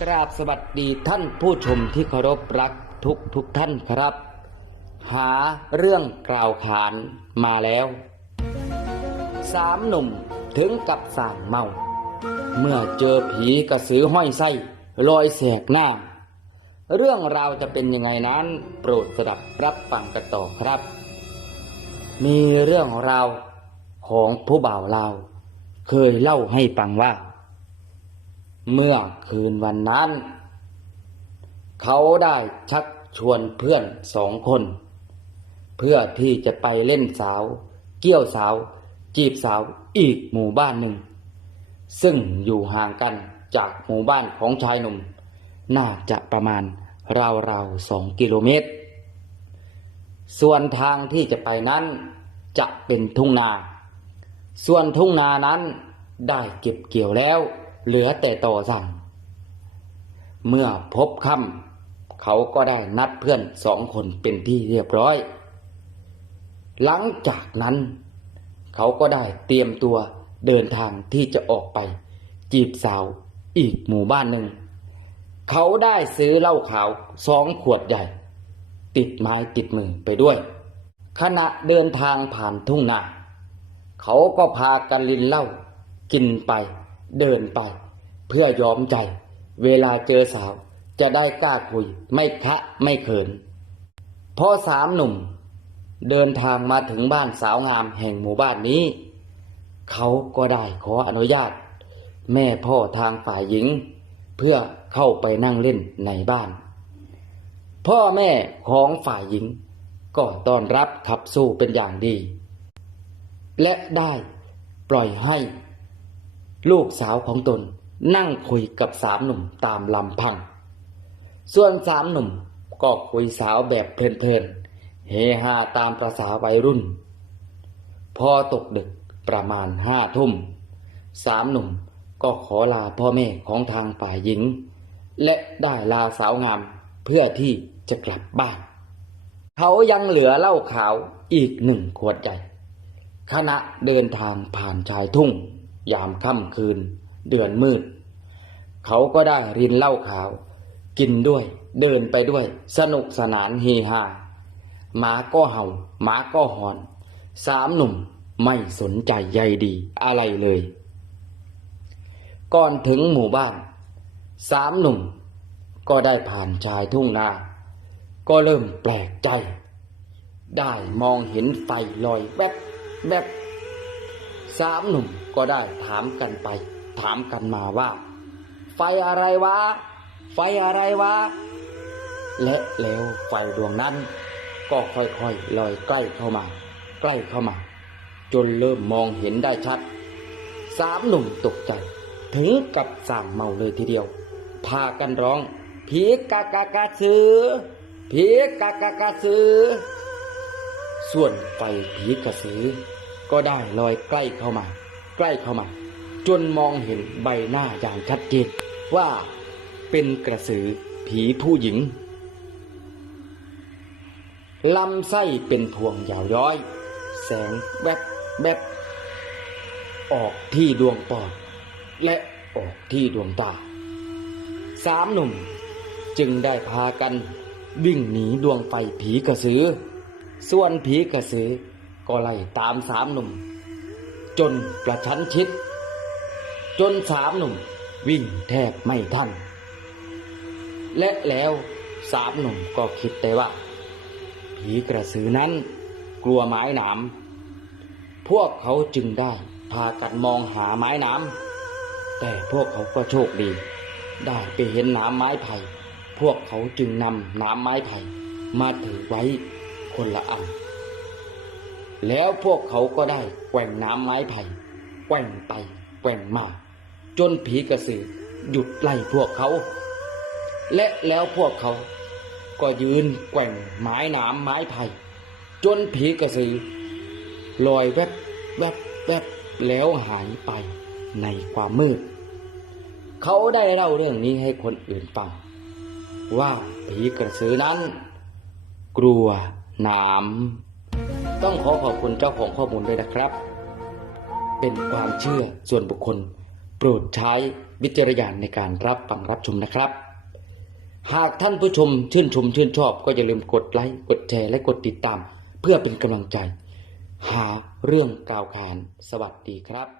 กราบสวัสดีท่านผู้ชมที่เคารพรักทุกทุกท่านครับ หาเรื่องกล่าวขานมาแล้วสามหนุ่มถึงกับสั่งเมา เมื่อเจอผีกระสือห้อยไส้ลอยแสกหน้า เรื่องราวจะเป็นยังไงนั้น โปรดสดับรับฟังกันต่อครับ มีเรื่องราวของผู้บ่าวลาว เคยเล่าให้ฟังว่า เมื่อคืนวันนั้น เขาได้ชักชวนเพื่อนสองคน เพื่อที่จะไปเล่นสาว เกี่ยวสาว จีบสาวอีกหมู่บ้านหนึ่ง ซึ่งอยู่ห่างกันจากหมู่บ้านของชายหนุ่ม น่าจะประมาณราวๆสองกิโลเมตร ส่วนทางที่จะไปนั้นจะเป็นทุ่งนา ส่วนทุ่งนานั้นได้เก็บเกี่ยวแล้ว เหลือแต่ต่อสั่ง เมื่อพบค่ำเขาก็ได้นัดเพื่อนสองคนเป็นที่เรียบร้อย หลังจากนั้น เขาก็ได้เตรียมตัวเดินทางที่จะออกไป จีบสาวอีกหมู่บ้านหนึ่ง เขาได้ซื้อเหล้าขาวสองขวดใหญ่ ติดไม้ติดมือไปด้วย ขณะเดินทางผ่านทุ่งนาเขาก็พากันลินเหล้ากินไป เดินไป เพื่อยอมใจ เวลาเจอสาว จะได้กล้าคุย ไม่คะไม่เขินพ่อสามหนุ่ม เดินทางมาถึงบ้านสาวงามแห่งหมู่บ้านนี้ เขาก็ได้ขออนุญาต แม่พ่อทางฝ่ายหญิง เพื่อเข้าไปนั่งเล่นในบ้าน พ่อแม่ของฝ่ายหญิง ก็ต้อนรับขับสู้เป็นอย่างดี และได้ปล่อยให้ ลูกสาวของตนนั่งคุยกับสามหนุ่มตามลำพัง ส่วนสามหนุ่มก็คุยสาวแบบเพลินๆเฮฮาตามประษาวัยรุ่น พอตกดึกประมาณห้าทุ่มสามหนุ่มก็ขอลาพ่อแม่ของทางฝ่ายหญิง และได้ลาสาวงามเพื่อที่จะกลับบ้าน เขายังเหลือเหล้าขาวอีกหนึ่งขวดใหญ่ขณะเดินทางผ่านชายทุ่ง ยามค่ำคืน เดือนมืด เขาก็ได้รินเหล้าขาว กินด้วย เดินไปด้วย สนุกสนานเฮฮาหมาก็เห่า หมาก็หอน สามหนุ่มไม่สนใจใยดีอะไรเลย ก่อนถึงหมู่บ้าน สามหนุ่ม ก็ได้ผ่านชายทุ่งนา ก็เริ่มแปลกใจ ได้มองเห็นไฟลอยแวบแวบ สามหนุ่มก็ได้ถามกันไป ถามกันมาว่า ไฟอะไรวะ ไฟอะไรวะ และแล้วไฟดวงนั้น ก็ค่อยๆลอยใกล้เข้ามา ใกล้เข้ามา จนเริ่มมองเห็นได้ชัด สามหนุ่มตกใจ ถึงกับสั่งเมาเลยทีเดียว พากันร้องผีกากากาสือผีกากากาสือส่วนไฟผีกระสือ ก็ได้ลอยใกล้เข้ามา ใกล้เข้ามา จนมองเห็นใบหน้าอย่างชัดเจนว่าเป็นกระสือผีผู้หญิงลำไส้เป็นพวงยาวย้อย แสงแวบแวบออกที่ดวงปอด และออกที่ดวงตา สามหนุ่มจึงได้พากันวิ่งหนีดวงไฟผีกระสือ ส่วนผีกระสือ ก็ไล่ตามสามหนุ่ม จนประชันชิด จนสามหนุ่ม วิ่งแทบไม่ทัน และแล้วสามหนุ่มก็คิดแต่ว่า ผีกระสือนั้นกลัวไม้หนามพวกเขาจึงได้พากันมองหาไม้หนามแต่พวกเขาก็โชคดี ได้ไปเห็นหน้ำไม้ไผ่พวกเขาจึงนำหน้ำไม้ไผ่มาถือไว้คนละอัน แล้วพวกเขาก็ได้แกว่งน้ำไม้ไผ่แกว่งไปแกว่งมา จนผีกระสือหยุดไล่พวกเขา และแล้วพวกเขาก็ยืนแกว่งไม้หนามไม้ไผ่จนผีกระสือลอยแวบแวบแวบแล้วหายไปในความมืด เขาได้เล่าเรื่องนี้ให้คนอื่นฟัง ว่าผีกระสือนั้น กลัวหนาม ต้องขอขอบคุณเจ้าของข้อมูลด้วยนะครับ เป็นความเชื่อส่วนบุคคล โปรดใช้วิจารณญาณในการรับฟังรับชมนะครับ หากท่านผู้ชมชื่นชมชื่นชอบก็อย่าลืมกดไลค์กดแชร์และกดติดตาม เพื่อเป็นกำลังใจ หาเรื่องกล่าวขานสวัสดีครับ